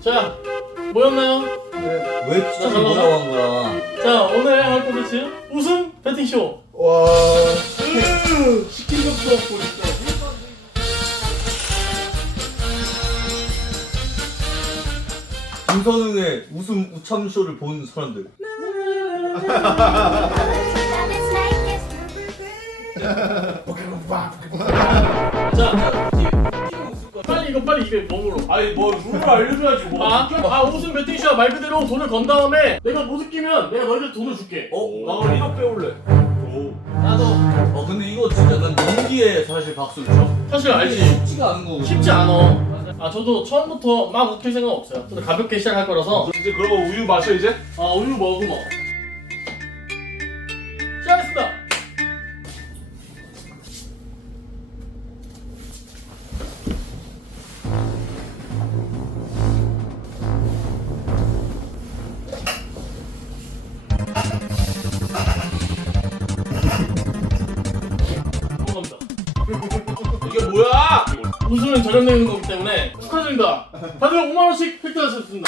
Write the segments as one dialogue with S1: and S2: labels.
S1: 자, 뭐였나요?
S2: 네. 왜 추천을 뭐라고 한 거야?
S1: 자, 오늘 할 콘텐츠 웃음 배팅쇼.
S3: 와.
S1: 시킨 적도 없고 진짜.
S2: 김선웅의 웃음 우참쇼를 본 사람들.
S1: 자, 빨리 이게 몸으로.
S3: 아니 뭐 룰을 알려줘야지 뭐.
S1: 웃음 배팅쇼 말 그대로 돈을 건 다음에 내가 못 웃기면 내가 너희들 돈을 줄게.
S3: 나 이거 빼올래.
S1: 나도.
S2: 근데 이거 진짜 난 연기에 사실 박수를 쳐.
S1: 사실 알지.
S2: 쉽지가 않은 거고.
S1: 쉽지 않아. 저도 처음부터 막 웃길 생각 없어요. 저도 가볍게 시작할 거라서.
S3: 이제 그러면 우유 마셔 이제?
S1: 우유 먹어. 시작했습니다. 감사합니다.
S3: 이게 뭐야?
S1: 웃으면 저렴되는 거기 때문에 축하드립니다. 다들 5만원씩 획득하셨습니다.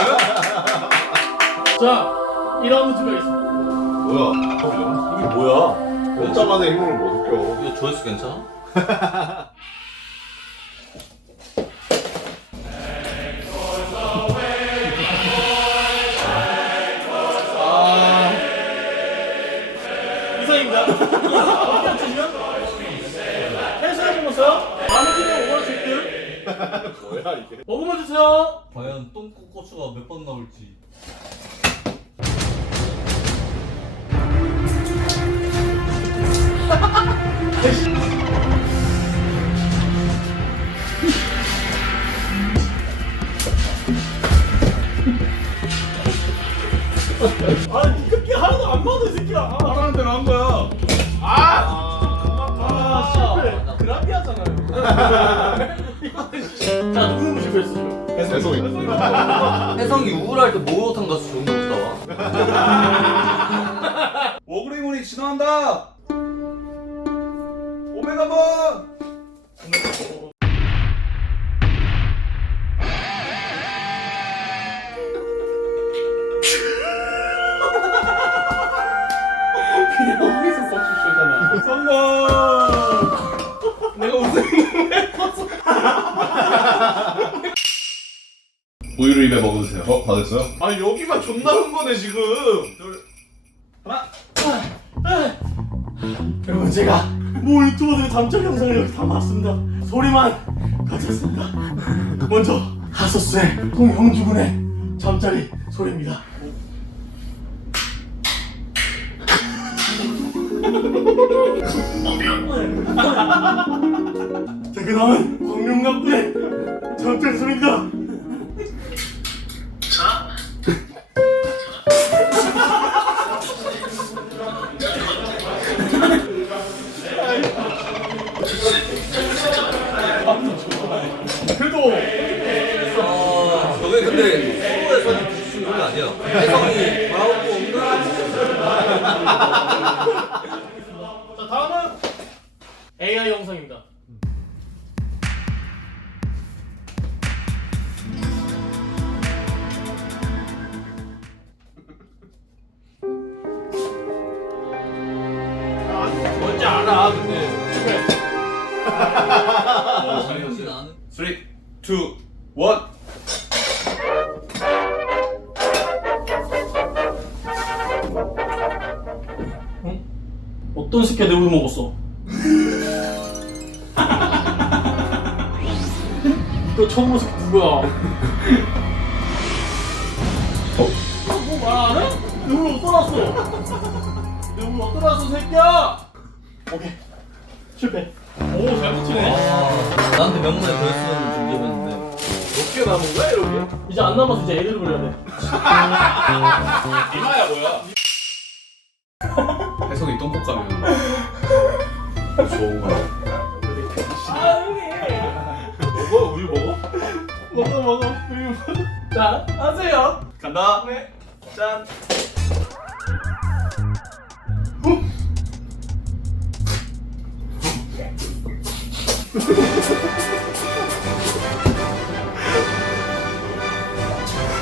S1: 자, 2라운드 준비하겠습니다.
S3: 뭐야? 이게 뭐야? 혼자만의 행동을 못 웃겨.
S2: 이거 조회수 괜찮아?
S1: 이상입니다. 어떻게 하시면? 해수해보면서요. 마음에 들면 5만원씩 획득.
S3: 뭐야 이게?
S1: 먹으면 주세요.
S2: 과연 똥꼬고추가 몇 번 나올지.
S1: 아니 그렇게 하나도 안 맞아 이 새끼야.
S3: 말하는 대로 한 거야.
S1: 실패. 그라비아잖아요. 자, 누구는 실패했어 지금?
S3: 배송이.
S2: 혜성이 우울할 때 목욕탕 가서 존나 웃다와.
S3: 워그레이몬이 진화한다. 오메가몬.
S1: 그냥 여기서 썩주쇼잖아.
S3: 성공.
S1: 내가 웃음이 왜 커서?
S3: 우유를 입에 먹으세요. 다 됐어요? 아니 여기만 존나 흥건해 지금.
S1: 여러분 제가 모 유튜버들의 잠적 영상을 여기 담았습니다. 소리만 가졌습니다. 먼저 하소스의 동형주군의 잠자리 소리입니다. 자, 그 다음은 광룡갑군의 잠자리 소리입니다. 그래도
S2: 저게 근데 서로에서는 부딪히는 소리 아니야. 혜성이 나오고 없는.
S1: 자, 다음은 AI 영상입니다.
S3: 뭔지 알아 근데.
S1: 실패.
S2: 나는
S3: 3, 2, 1.
S1: 응? 어떤 새끼야 내 우유 먹었어? 너 처음 본 새끼 누구야? 뭐 말 안 해? 내 우유 어디다 놨어? 내 우유 어디다 놨어 새끼야? 오케이 실패. 오 잘 붙이네.
S2: 나한테 몇 문에 더했으면 존재했는데.
S3: 몇 개 남은 거야 여기?
S1: 이제 안 남아서 이제 애들을 그려야 돼.
S3: 이마야 뭐야? 혜성이 똥꼬 가면 좋은 거야.
S1: 아 형님.
S3: 먹어 우유 먹어?
S1: 먹어 우유 먹어. 자 하세요.
S3: 간다.
S1: 네.
S3: 짠.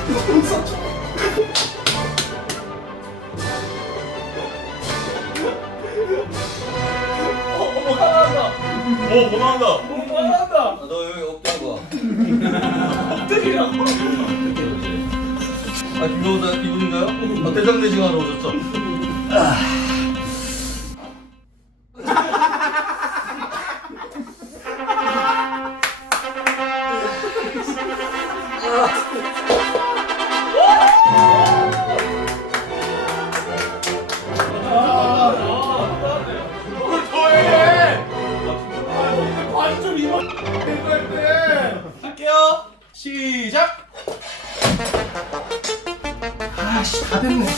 S2: 너 여기 엎드려 봐. 엎드리라고? 아 김병호사 이분인가요? 대장 내시간으로 오셨죠?
S1: 뭘 더해? 관좀 이만 할 때.
S3: 할게요. 시작.
S1: 아씨 다 됐네.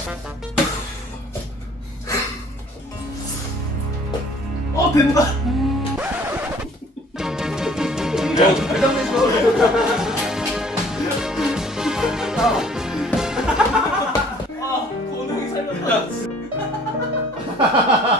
S1: 된다.
S2: 대장 내시간으로.
S3: 권웅이 살렸다.